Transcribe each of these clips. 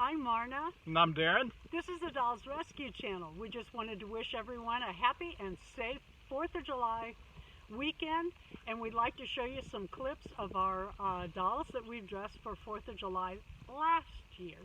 I'm Marna. And I'm Darren. This is the Dolls Rescue Channel. We just wanted to wish everyone a happy and safe 4th of July weekend, and we'd like to show you some clips of our dolls that we've dressed for 4th of July last year.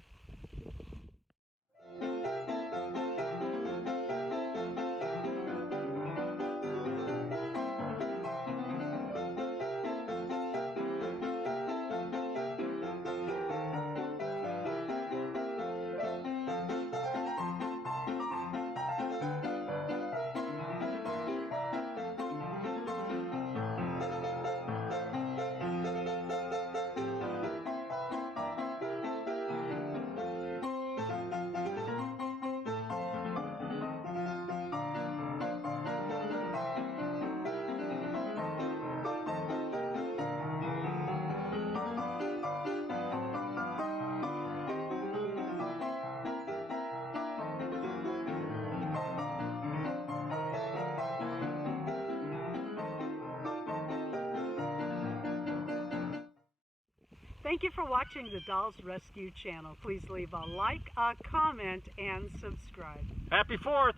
Thank you for watching the Dolls Rescue Channel. Please leave a like, a comment, and subscribe. Happy 4th!